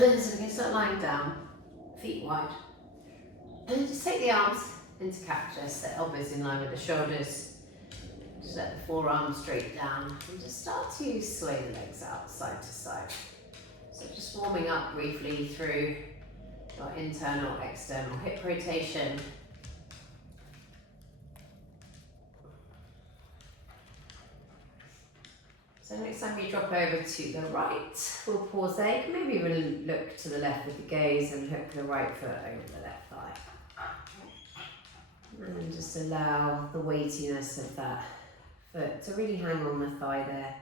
So we can start lying down, feet wide. And just take the arms into cactus, the elbows in line with the shoulders. Just let the forearms straight down and just start to sway the legs out side to side. So just warming up briefly through your internal, external hip rotation. So next time you drop over to the right, we'll pause there. You can maybe even look to the left with the gaze and hook the right foot over the left thigh. And then just allow the weightiness of that foot to really hang on the thigh there.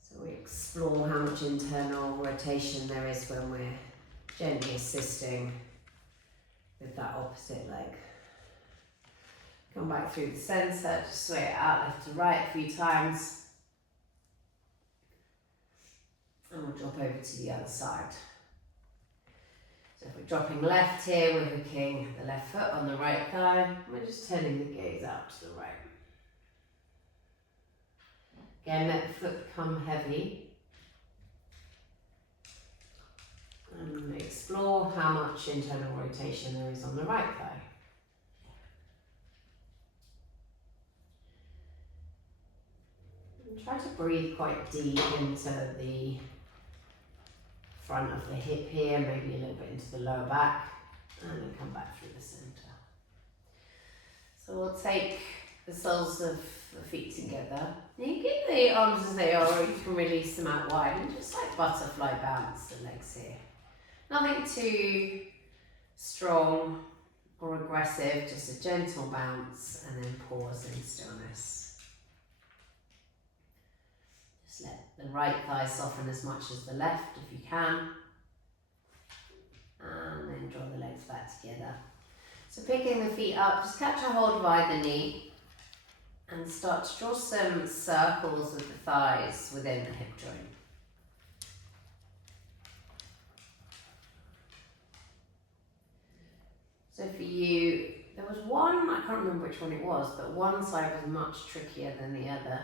So we explore how much internal rotation there is when we're gently assisting with that opposite leg. Come back through the centre, just sway it out left to right a few times. And we'll drop over to the other side. So if we're dropping left here, we're hooking the left foot on the right thigh. We're just turning the gaze out to the right. Again, let the foot become heavy. And explore how much internal rotation there is on the right thigh. And try to breathe quite deep into the front of the hip here, maybe a little bit into the lower back, and then come back through the centre. So we'll take the soles of the feet together. You can keep the arms as they are, or you can release them out wide and just like butterfly bounce the legs here. Nothing too strong or aggressive, just a gentle bounce and then pause in stillness. Just let the right thigh soften as much as the left if you can. And then draw the legs back together. So picking the feet up, just catch a hold of either knee and start to draw some circles with the thighs within the hip joint. So for you, there was one, I can't remember which one it was, but one side was much trickier than the other.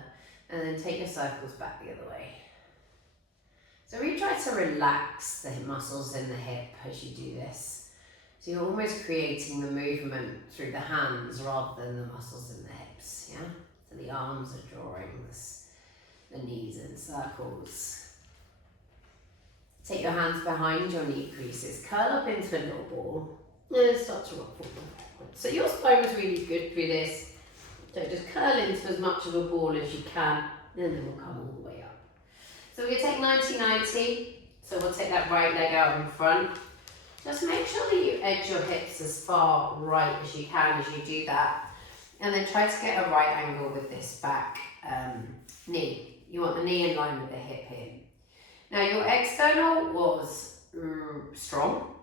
And then take your circles back the other way. So really try to relax the muscles in the hip as you do this. So you're almost creating the movement through the hands rather than the muscles in the hips, yeah? So the arms are drawing this, the knees in circles. Take your hands behind your knee creases, curl up into a little ball, and then start to rock forward. So your spine was really good through this. So just curl into as much of a ball as you can, and then we'll come all the way up. So we're going to take 90-90. So we'll take that right leg out in front. Just make sure that you edge your hips as far right as you can as you do that. And then try to get a right angle with this back knee. You want the knee in line with the hip here. Now your external was strong.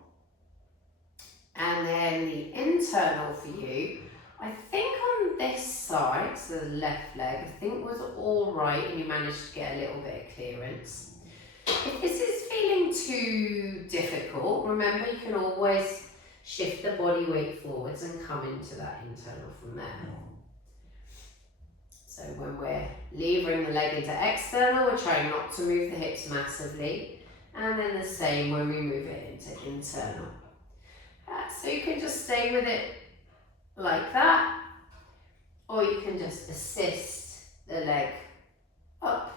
And then the internal for you, I think on this side, so the left leg, I think was all right and you managed to get a little bit of clearance. If this is feeling too difficult, remember you can always shift the body weight forwards and come into that internal from there. So when we're levering the leg into external, we're trying not to move the hips massively. And then the same when we move it into internal. So you can just stay with it like that, or you can just assist the leg up.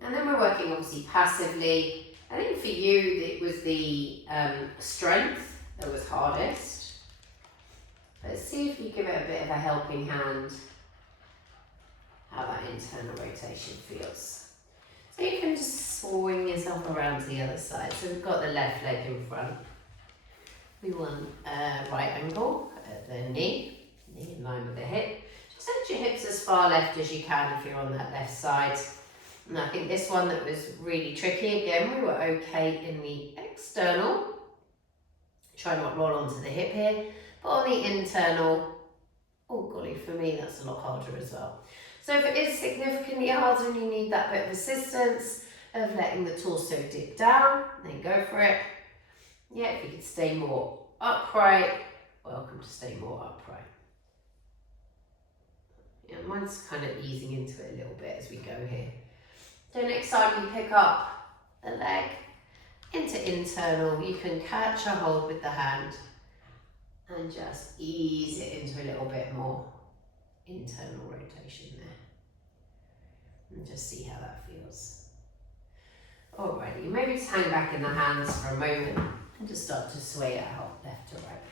And then we're working obviously passively. I think for you it was the strength that was hardest. Let's see if you give it a bit of a helping hand, how that internal rotation feels. So you can just swing yourself around to the other side. So we've got the left leg in front. We want a right angle at the knee in line with the hip. Just edge your hips as far left as you can if you're on that left side. And I think this one that was really tricky, again, we were okay in the external. Try not roll onto the hip here. But on the internal, oh golly, for me that's a lot harder as well. So if it is significantly harder and you need that bit of assistance of letting the torso dip down, then go for it. Yeah, if you could stay more upright, welcome to stay more upright. Yeah, mine's kind of easing into it a little bit as we go here. So next time you pick up the leg, into internal. You can catch a hold with the hand and just ease it into a little bit more internal rotation there. And just see how that feels. Alrighty, maybe just hang back in the hands for a moment and just start to sway it out left to right.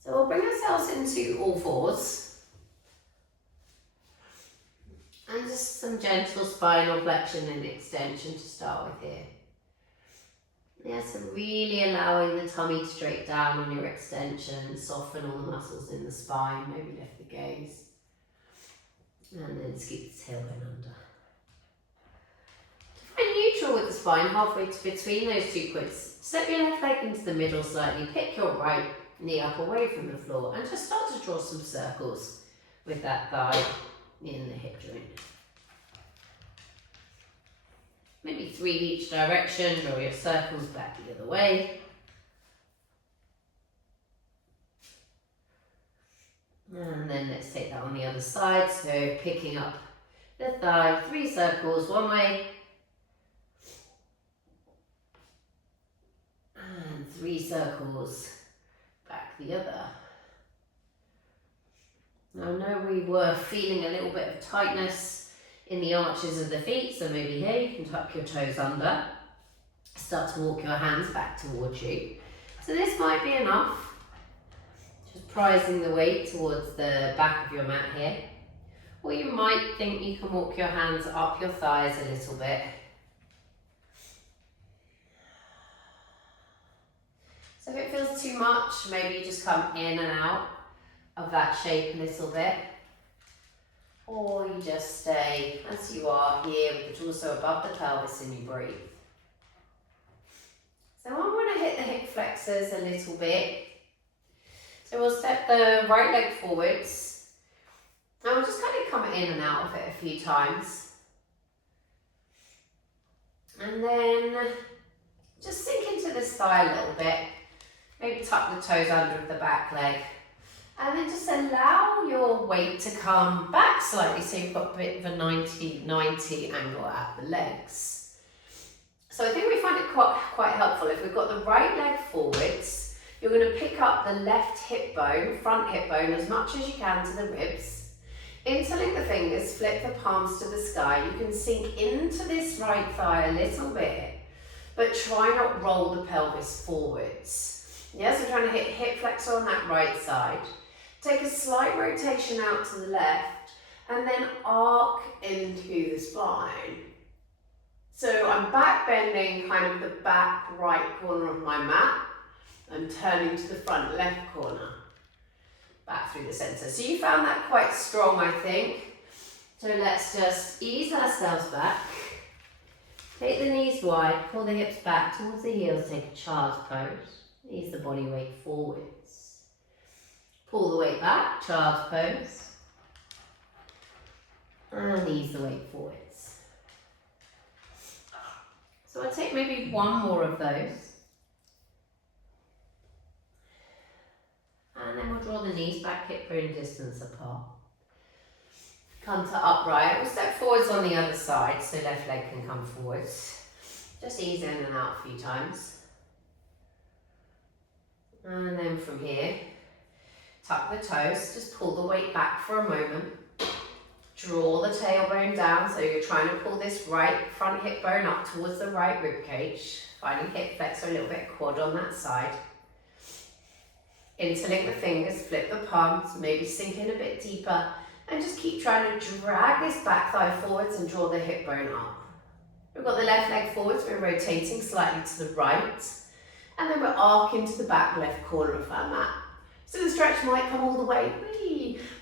So we'll bring ourselves into all fours. And just some gentle spinal flexion and extension to start with here. Yeah, so really allowing the tummy to drape down on your extension, soften all the muscles in the spine, maybe lift the gaze. And then scoop the tailbone under. Find neutral with the spine, halfway between those 2 points. Step your left leg into the middle slightly, pick your right knee up away from the floor, and just start to draw some circles with that thigh in the hip joint. Maybe 3 each direction, draw your circles back the other way. And then let's take that on the other side, so picking up the thigh, 3 circles one way, and 3 circles back the other. Now I know we were feeling a little bit of tightness in the arches of the feet, so maybe here you can tuck your toes under, start to walk your hands back towards you. So this might be enough, just prizing the weight towards the back of your mat here. Or you might think you can walk your hands up your thighs a little bit. So if it feels too much, maybe you just come in and out of that shape a little bit. Or you just stay as you are here with the torso above the pelvis and you breathe. So I want to hit the hip flexors a little bit. So we'll step the right leg forwards. And we'll just kind of come in and out of it a few times. And then just sink into this thigh a little bit. Maybe tuck the toes under the back leg. And then just allow your weight to come back slightly so you've got a bit of a 90 angle at the legs. So I think we find it quite helpful. If we've got the right leg forwards, you're going to pick up the left hip bone, front hip bone, as much as you can to the ribs. Interlink the fingers, flip the palms to the sky. You can sink into this right thigh a little bit, but try not roll the pelvis forwards. Yeah, so trying to hit hip flexor on that right side. Take a slight rotation out to the left and then arc into the spine. So I'm back bending kind of the back right corner of my mat and turning to the front left corner. Back through the center. So you found that quite strong, I think. So let's just ease ourselves back. Take the knees wide, pull the hips back towards the heels, take a child's pose. Ease the body weight forwards. Pull the weight back, child's pose. And ease the weight forwards. So I'll take maybe one more of those. And then we'll draw the knees back, hip bone distance apart. Come to upright. We'll step forwards on the other side, so left leg can come forwards. Just ease in and out a few times. And then from here, tuck the toes, just pull the weight back for a moment. Draw the tailbone down, so you're trying to pull this right front hip bone up towards the right rib cage. Finding hip flexor, a little bit quad on that side. Interlink the fingers, flip the palms, maybe sink in a bit deeper, and just keep trying to drag this back thigh forwards and draw the hip bone up. We've got the left leg forwards, we're rotating slightly to the right, and then we're arcing to the back left corner of our mat. So the stretch might come all the way,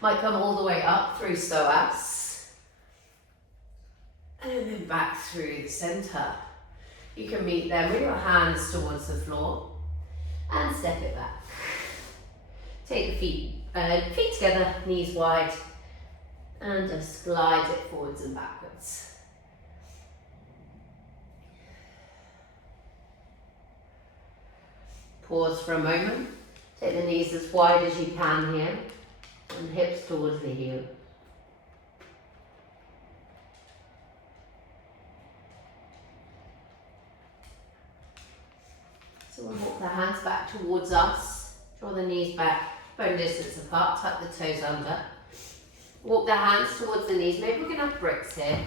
might come all the way up through psoas, and then back through the center. You can meet them with your hands towards the floor, and step it back. Take the feet together, knees wide, and just glide it forwards and backwards. Pause for a moment. Take the knees as wide as you can here, and hips towards the heel. So we'll walk the hands back towards us, draw the knees back, bone distance apart, tuck the toes under. Walk the hands towards the knees, maybe we can have bricks here.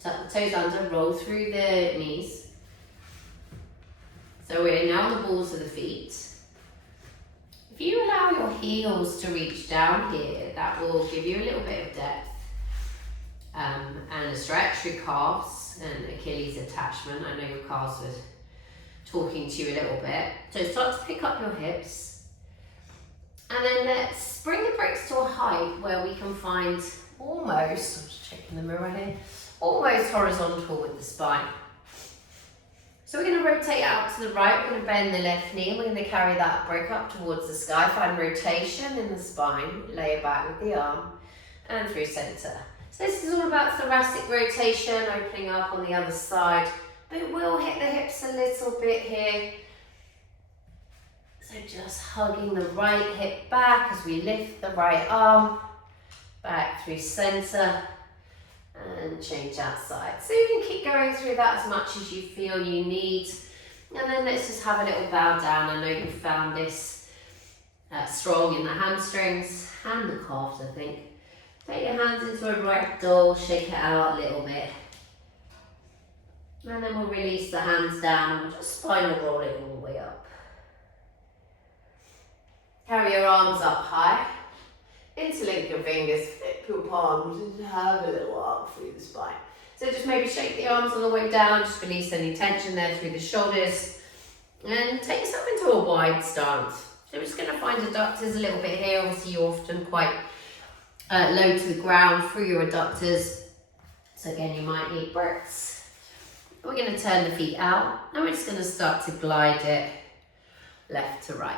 Tuck the toes under, roll through the knees. So we're now on the balls of the feet. If you allow your heels to reach down here, that will give you a little bit of depth and a stretch through calves and Achilles attachment. I know your calves were talking to you a little bit. So start to pick up your hips. And then let's bring the bricks to a height where we can find almost, I'm just checking the mirror here, almost horizontal with the spine. So we're going to rotate out to the right, we're going to bend the left knee, and we're going to carry that brick up towards the sky, find rotation in the spine, lay it back with the arm, and through centre. So this is all about thoracic rotation, opening up on the other side, but it will hit the hips a little bit here. So just hugging the right hip back as we lift the right arm, back through centre, and change outside. So you can keep going through that as much as you feel you need. And then let's just have a little bow down. I know you found this strong in the hamstrings and the calves, I think. Take your hands into a ragdoll, shake it out a little bit. And then we'll release the hands down and we'll just spinal roll it all the way up. Carry your arms up high. Interlink your fingers, flip your palms, and have a little arc through the spine. So just maybe shake the arms on the way down, just release any tension there through the shoulders, and take yourself into a wide stance. So we're just going to find adductors a little bit here. Obviously you're often quite low to the ground through your adductors. So again, you might need bricks. We're going to turn the feet out, and we're just going to start to glide it left to right.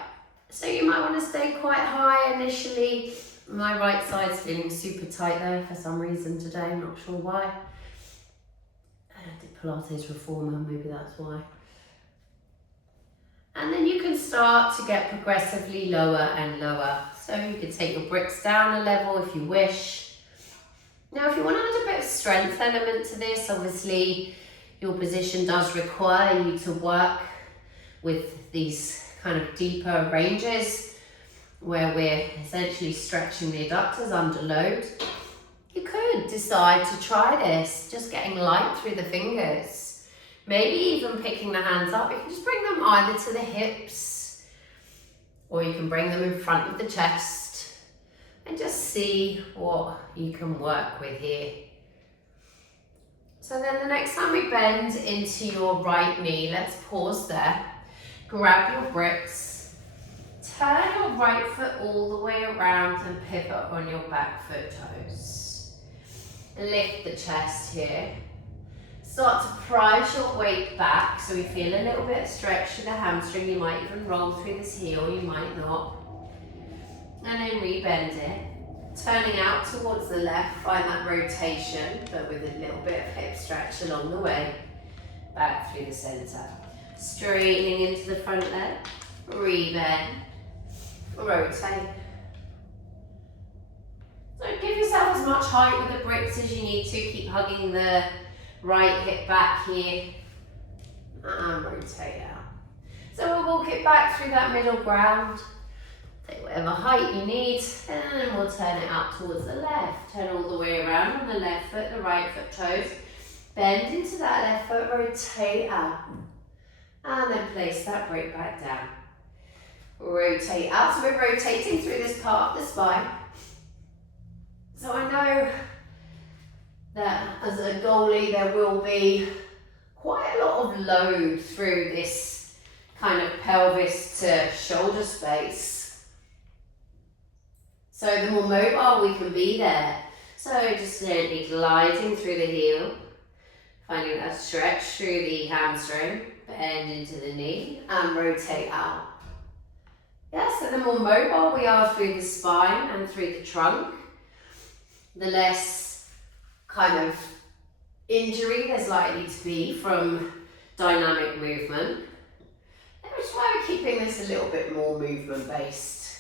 So you might want to stay quite high initially. My right side's feeling super tight there for some reason today, I'm not sure why. I did Pilates reformer, maybe that's why. And then you can start to get progressively lower and lower. So you can take your bricks down a level if you wish. Now if you want to add a bit of strength element to this, obviously your position does require you to work with these kind of deeper ranges where we're essentially stretching the adductors under load. You could decide to try this, just getting light through the fingers. Maybe even picking the hands up. You can just bring them either to the hips, or you can bring them in front of the chest and just see what you can work with here. So then the next time we bend into your right knee, let's pause there. Grab your bricks. Turn your right foot all the way around and pivot on your back foot toes. Lift the chest here. Start to prize your weight back so we feel a little bit of stretch through the hamstring. You might even roll through this heel, you might not. And then rebend it. Turning out towards the left, find that rotation, but with a little bit of hip stretch along the way. Back through the centre. Straightening into the front leg. Rebend. Rotate. So give yourself as much height with the bricks as you need to. Keep hugging the right hip back here. And rotate out. So we'll walk it back through that middle ground. Take whatever height you need, and then we'll turn it out towards the left. Turn all the way around on the left foot, the right foot toes. Bend into that left foot, rotate out. And then place that brick back down. Rotate out, so we're rotating through this part of the spine. So I know that as a goalie there will be quite a lot of load through this kind of pelvis to shoulder space. So the more mobile we can be there. So just gently gliding through the heel, finding that stretch through the hamstring, bend into the knee and rotate out. Yeah, so the more mobile we are through the spine and through the trunk, the less kind of injury there's likely to be from dynamic movement. Which is why we're keeping this a little bit more movement based.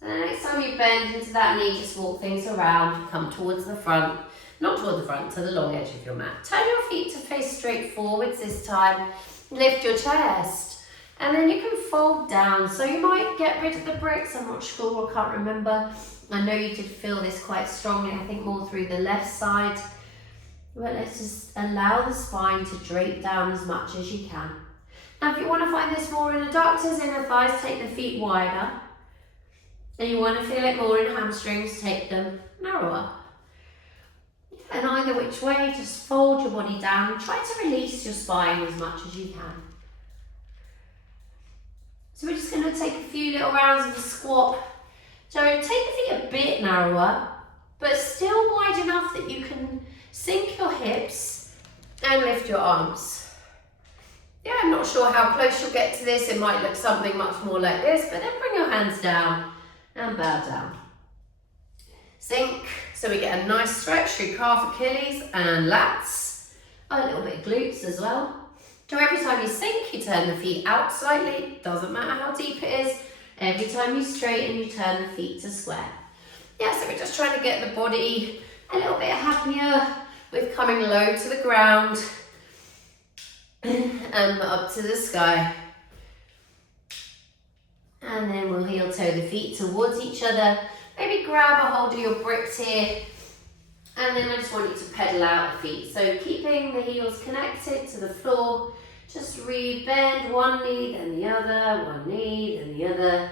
So the next time you bend into that knee, just walk things around, come towards the front, not toward the front, to the long edge of your mat. Turn your feet to face straight forwards this time, lift your chest, and then you can fold down. So you might get rid of the bricks, I'm not sure, I can't remember. I know you did feel this quite strongly, I think more through the left side. But let's just allow the spine to drape down as much as you can. Now if you want to find this more in adductors, inner thighs, take the feet wider. And you want to feel it more in hamstrings, take them narrower. And either which way, just fold your body down. Try to release your spine as much as you can. So we're just going to take a few little rounds of the squat. So take the feet a bit narrower, but still wide enough that you can sink your hips and lift your arms. Yeah, I'm not sure how close you'll get to this. It might look something much more like this, but then bring your hands down and bow down. Sink, so we get a nice stretch through calf, Achilles and lats. A little bit of glutes as well. So every time you sink, you turn the feet out slightly. Doesn't matter how deep it is. Every time you straighten, you turn the feet to square. Yeah, so we're just trying to get the body a little bit happier with coming low to the ground and up to the sky. And then we'll heel toe the feet towards each other. Maybe grab a hold of your bricks here. And then I just want you to pedal out the feet. So keeping the heels connected to the floor. Just re-bend one knee, then the other, one knee, then the other.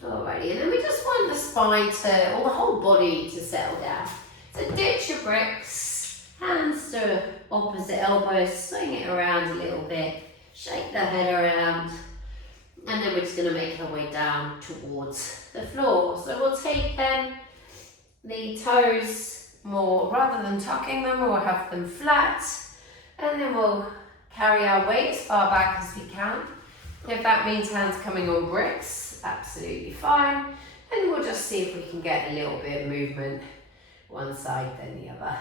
Alrighty, and then we just want the spine to, or the whole body to settle down. So ditch your bricks, hands to opposite elbows, swing it around a little bit, shake the head around. And then we're just going to make our way down towards the floor. So we'll take then the toes more, rather than tucking them, we'll have them flat. And then we'll carry our weight as far back as we can. If that means hands coming on bricks, absolutely fine. And we'll just see if we can get a little bit of movement one side then the other.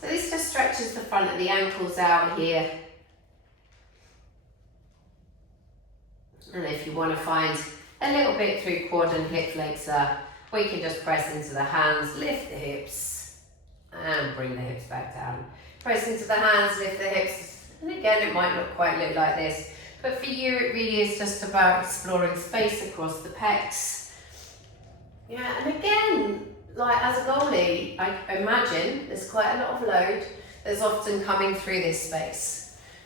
So this just stretches the front of the ankles out here. And if you want to find a little bit through quad and hip flexor, or you can just press into the hands, lift the hips, and bring the hips back down. Press into the hands, lift the hips, and again it might look quite look like this, but for you it really is just about exploring space across the pecs. Yeah, and again, like as a goalie, I imagine there's quite a lot of load that's often coming through this space.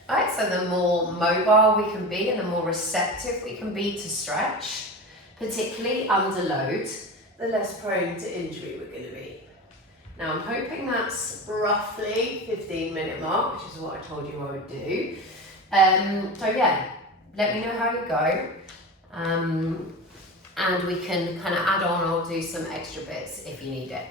Right, so the more mobile we can be and the more receptive we can be to stretch, particularly under load, the less prone to injury we're going to be. Now I'm hoping that's roughly 15-minute mark, which is what I told you I would do. So yeah, let me know how you go. And we can kind of add on or do some extra bits if you need it.